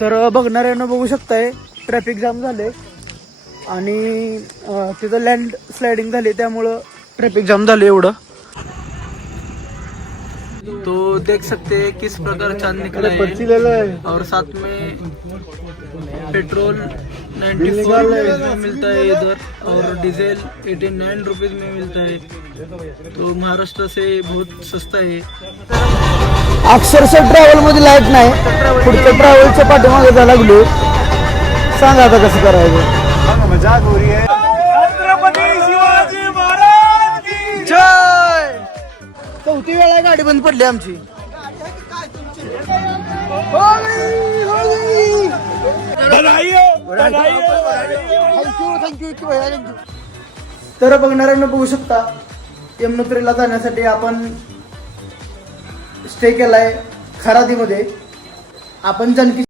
तर बघणाऱ्यांना बघू शकताय ट्रॅफिक जाम झाले आणि तिथं लँड स्लाइडिंग झाली त्यामुळं ट्रैफिक जाम झाले एवढं। तो देख सकते हैं किस प्रकार चांद निकला है और साथ में पेट्रोल 94 रुपीज में मिलता है इधर और डीजल 89 रुपीज में मिलता है, तो महाराष्ट्र से बहुत सस्ता है। अक्षरशः ट्रॅव्हल मध्ये लाईट नाही, पुढच्या ट्रॅव्हलच्या पाठीमागे जायला लागलो। सांगा आता कसं करायचं। मजाक हो रही है। छत्रपती शिवाजी महाराज की जय। चौथी वेळा गाडी बंद पडली आमची। थँक्यू। तर बघणाऱ्यांना बघू शकता यमुनोत्रीला जाण्यासाठी आपण स्टे केलाय खरादीमध्ये। आपण जानकी